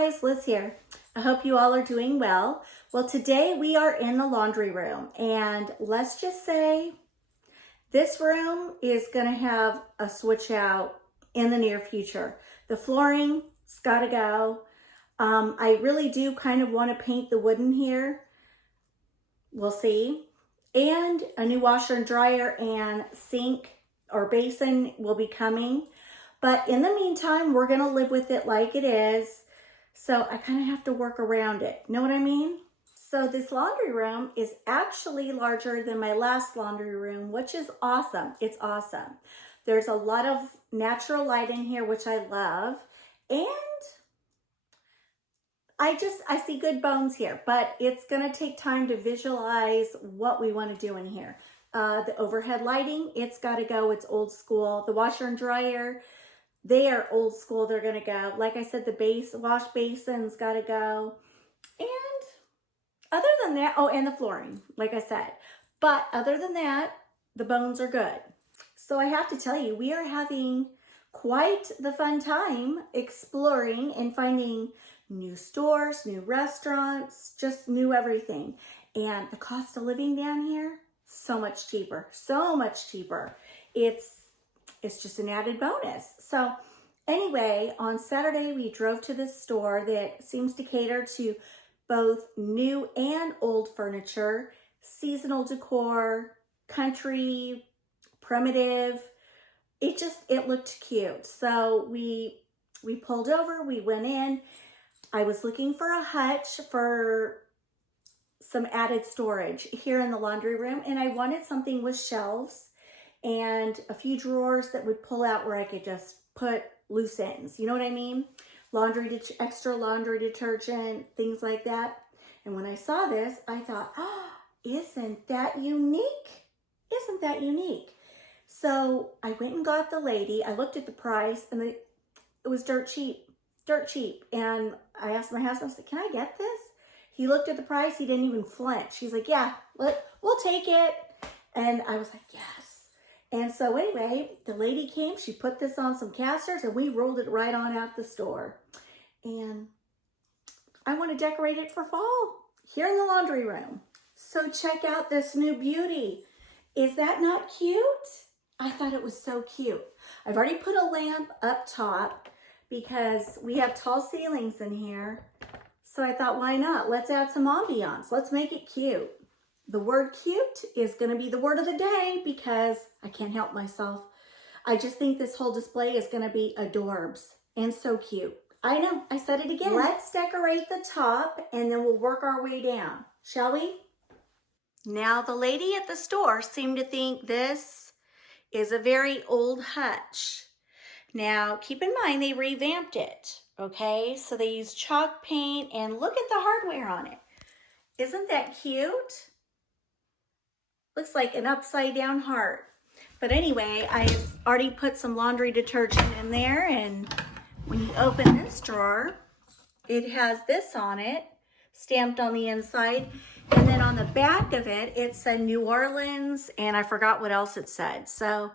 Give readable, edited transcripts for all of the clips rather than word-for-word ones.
guys, Liz here. I hope you all are doing well. Well, today we are in the laundry room, and let's just say this room is going to have a switch out in the near future. The flooring's got to go. I really do kind of want to paint the wood in here. We'll see. And a new washer and dryer and sink or basin will be coming. But in the meantime, we're going to live with it like it is. So I kind of have to work around it. Know what I mean? So this laundry room is actually larger than my last laundry room, which is awesome. It's awesome. There's a lot of natural light in here, which I love. And I see good bones here, but it's going to take time to visualize what we want to do in here. The overhead lighting, it's got to go. It's old school. The washer and dryer, they are old school. They're going to go. Like I said, the wash basin's got to go. And other than that, oh, and the flooring, like I said. But other than that, the bones are good. So I have to tell you, we are having quite the fun time exploring and finding new stores, new restaurants, just new everything. And the cost of living down here, so much cheaper, so much cheaper. It's just an added bonus. So anyway, on Saturday, we drove to this store that seems to cater to both new and old furniture, seasonal decor, country, primitive. It looked cute. So we pulled over, we went in. I was looking for a hutch for some added storage here in the laundry room, and I wanted something with shelves and a few drawers that would pull out where I could just put loose ends. You know what I mean? Extra laundry detergent, things like that. And when I saw this, I thought, oh, isn't that unique? Isn't that unique? So I went and got the lady. I looked at the price, and it was dirt cheap. And I asked my husband, I said, can I get this? He looked at the price. He didn't even flinch. He's like, yeah, we'll take it. And I was like, yes. And so anyway, the lady came, she put this on some casters, and we rolled it right on out the store. And I want to decorate it for fall here in the laundry room. So check out this new beauty. Is that not cute? I thought it was so cute. I've already put a lamp up top because we have tall ceilings in here. So I thought, why not? Let's add some ambiance. Let's make it cute. The word cute is going to be the word of the day because I can't help myself. I just think this whole display is going to be adorbs and so cute. I know, I said it again. Let's decorate the top and then we'll work our way down, shall we? Now, the lady at the store seemed to think this is a very old hutch. Now, keep in mind, they revamped it, okay? So they used chalk paint, and look at the hardware on it. Isn't that cute? Looks like an upside down heart. But anyway, I've already put some laundry detergent in there, and when you open this drawer, it has this on it, stamped on the inside. And then on the back of it, it said New Orleans, and I forgot what else it said. So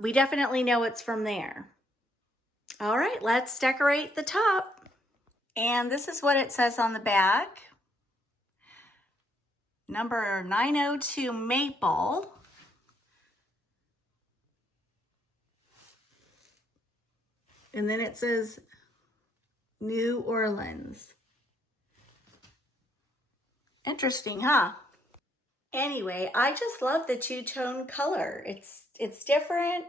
we definitely know it's from there. All right, let's decorate the top. And this is what it says on the back. Number 902 Maple. And then it says New Orleans. Interesting, huh? Anyway, I just love the two-tone color. It's different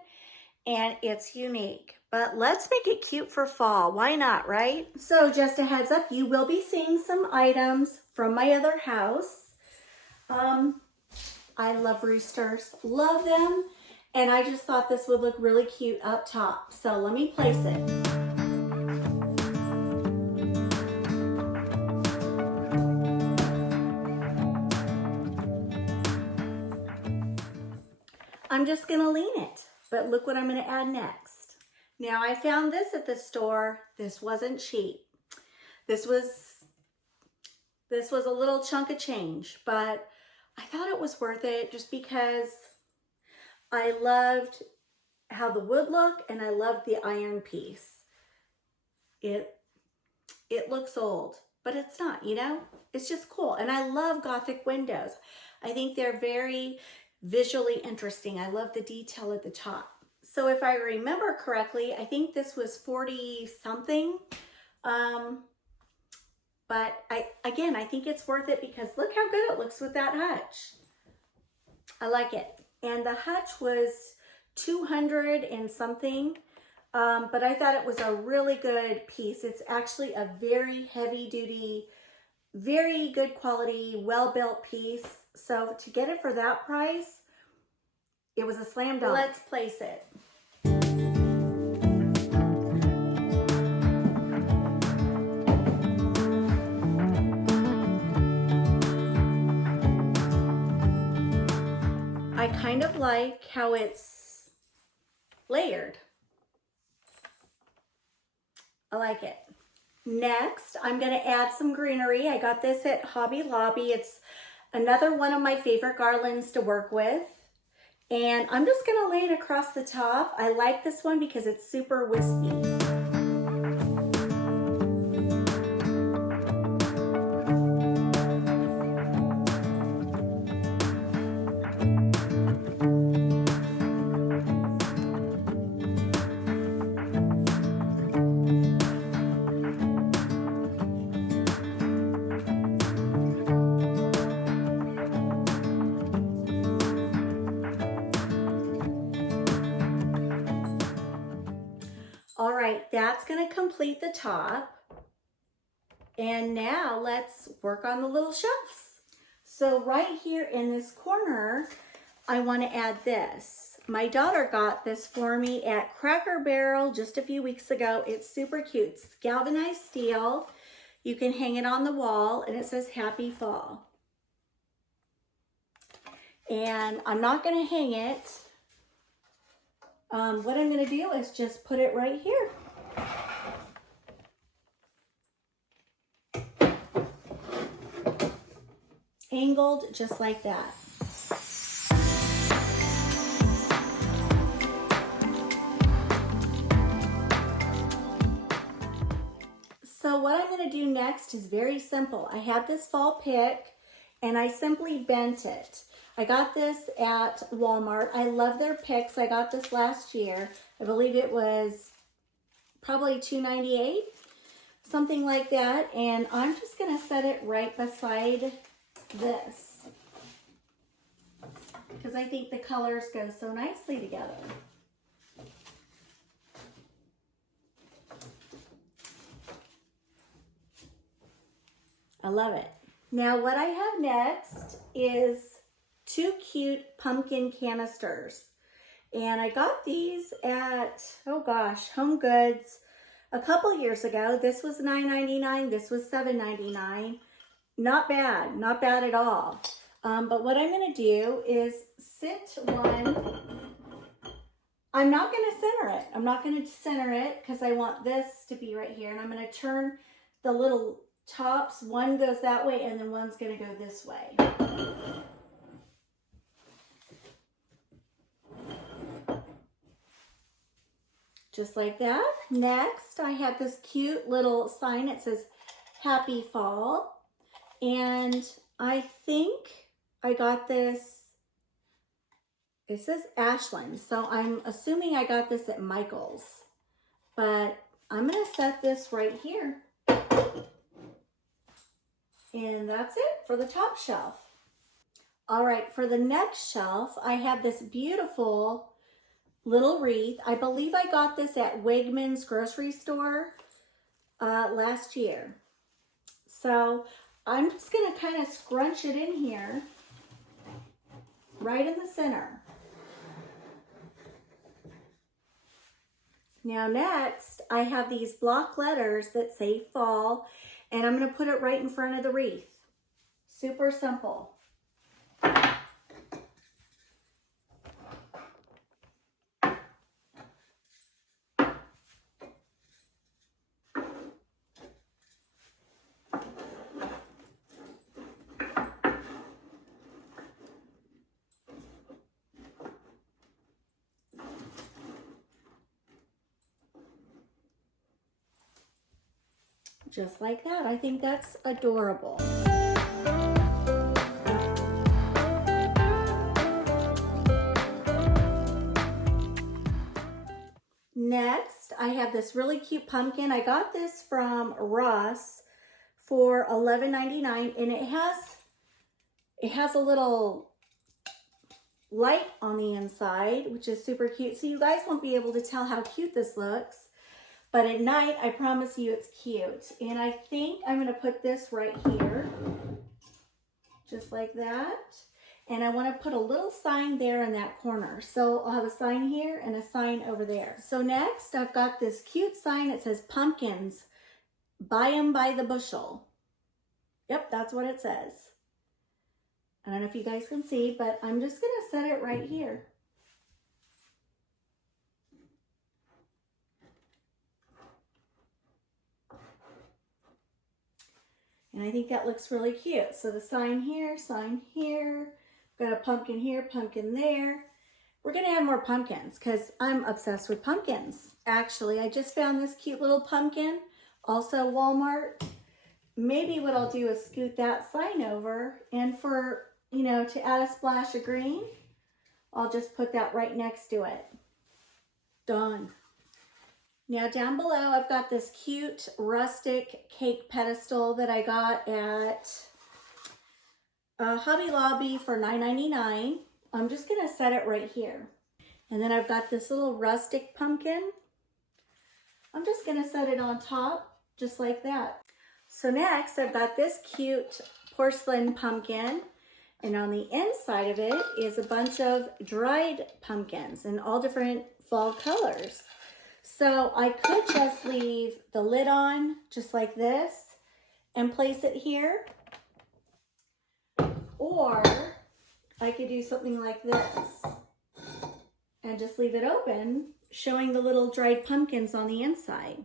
and it's unique. But let's make it cute for fall. Why not, right? So just a heads up, you will be seeing some items from my other house. I love roosters, love them. And I just thought this would look really cute up top. So let me place it. I'm just gonna lean it, but look what I'm gonna add next. Now I found this at the store. This wasn't cheap. This was a little chunk of change, but I thought it was worth it just because I loved how the wood looked and I loved the iron piece. it looks old, but it's not, you know? It's just cool. And I love Gothic windows. I think they're very visually interesting. I love the detail at the top. So if I remember correctly, I think this was 40 something. But again, I think it's worth it because look how good it looks with that Hutch. I like it. And the Hutch was 200 and something. But I thought it was a really good piece. It's actually a very heavy duty, very good quality, well-built piece. So to get it for that price, it was a slam dunk. Let's place it. I kind of like how it's layered. I like it. Next, I'm going to add some greenery. I got this at Hobby Lobby. It's another one of my favorite garlands to work with. And I'm just going to lay it across the top. I like this one because it's super wispy. All right, that's going to complete the top. And now let's work on the little shelves. So right here in this corner, I want to add this. My daughter got this for me at Cracker Barrel just a few weeks ago. It's super cute. It's galvanized steel. You can hang it on the wall and it says Happy Fall. And I'm not going to hang it. What I'm going to do is just put it right here. Angled just like that. So what I'm going to do next is very simple. I have this fall pick and I simply bent it. I got this at Walmart. I love their picks. I got this last year. I believe it was probably $2.98, something like that. And I'm just going to set it right beside this because I think the colors go so nicely together. I love it. Now what I have next is two cute pumpkin canisters. And I got these at, oh gosh, Home Goods a couple years ago. This was $9.99, this was $7.99. Not bad, not bad at all. But what I'm gonna do is sit one. I'm not gonna center it. I'm not gonna center it because I want this to be right here. And I'm gonna turn the little tops. One goes that way and then one's gonna go this way. Just like that. Next, I have this cute little sign. It says Happy Fall. And I think I got this, it says Ashland. So I'm assuming I got this at Michael's. But I'm going to set this right here. And that's it for the top shelf. All right, for the next shelf, I have this beautiful little wreath. I believe I got this at Wegmans grocery store last year. So I'm just going to kind of scrunch it in here, right in the center. Now next, I have these block letters that say fall, and I'm going to put it right in front of the wreath. Super simple. just like that. I think that's adorable. Next, I have this really cute pumpkin. I got this from Ross for $11.99, and it has a little light on the inside, which is super cute. So you guys won't be able to tell how cute this looks, but at night, I promise you it's cute. And I think I'm gonna put this right here, just like that. And I want to put a little sign there in that corner. So I'll have a sign here and a sign over there. So next, I've got this cute sign. It says pumpkins, buy them by the bushel. Yep, that's what it says. I don't know if you guys can see, but I'm just going to set it right here. And I think that looks really cute. So the sign here, got a pumpkin here, pumpkin there. We're gonna add more pumpkins because I'm obsessed with pumpkins. Actually, I just found this cute little pumpkin, also Walmart. Maybe what I'll do is scoot that sign over, and for, you know, to add a splash of green, I'll just put that right next to it. Done. Now down below, I've got this cute rustic cake pedestal that I got at Hobby Lobby for $9.99. I'm just gonna set it right here. And then I've got this little rustic pumpkin. I'm just gonna set it on top, just like that. So next, I've got this cute porcelain pumpkin. And on the inside of it is a bunch of dried pumpkins in all different fall colors. So I could just leave the lid on, just like this, and place it here. Or I could do something like this and just leave it open, showing the little dried pumpkins on the inside.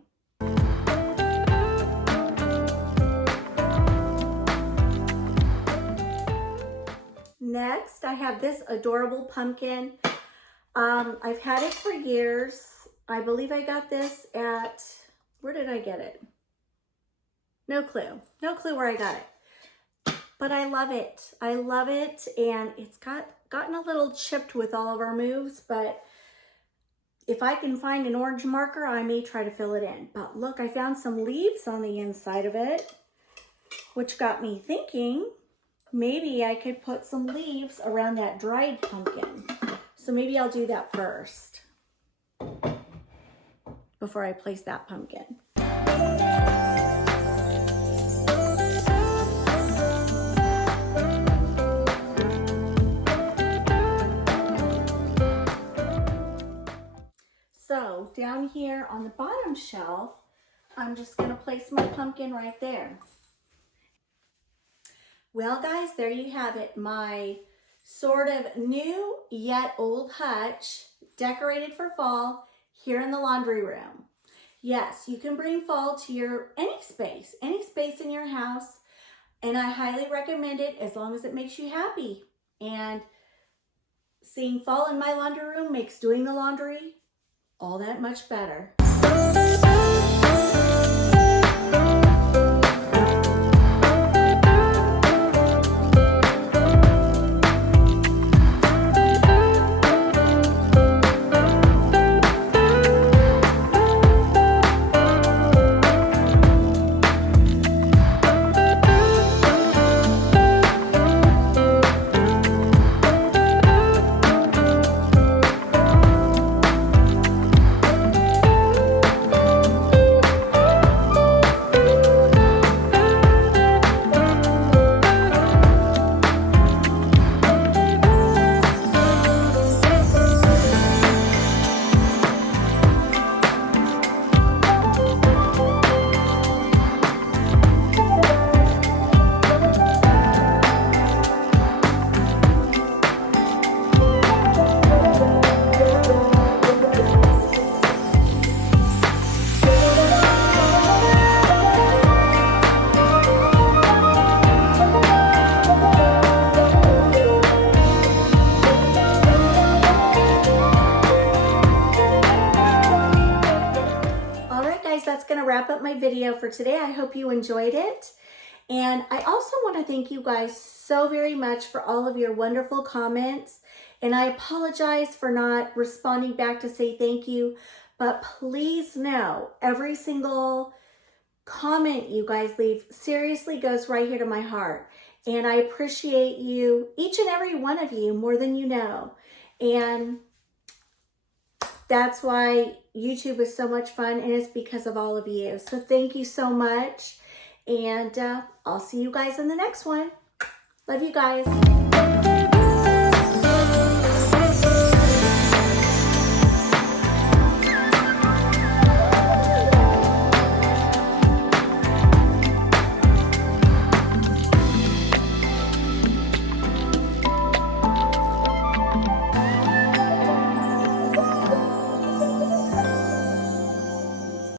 Next, I have this adorable pumpkin. I've had it for years. I believe I got this at, where did I get it? No clue. No clue where I got it. But I love it. I love it, and it's gotten a little chipped with all of our moves, but if I can find an orange marker, I may try to fill it in. But look, I found some leaves on the inside of it, which got me thinking maybe I could put some leaves around that dried pumpkin. So maybe I'll do that first before I place that pumpkin. So down here on the bottom shelf, I'm just gonna place my pumpkin right there. Well guys, there you have it. My sort of new yet old hutch, decorated for fall, here in the laundry room. Yes, you can bring fall to your any space in your house, and I highly recommend it as long as it makes you happy. And seeing fall in my laundry room makes doing the laundry all that much better. my video for today. I hope you enjoyed it. And I also want to thank you guys so very much for all of your wonderful comments. And I apologize for not responding back to say thank you. But please know, every single comment you guys leave seriously goes right here to my heart. And I appreciate you, each and every one of you, more than you know. And that's why YouTube is so much fun, and it's because of all of you. So thank you so much. And I'll see you guys in the next one. Love you guys.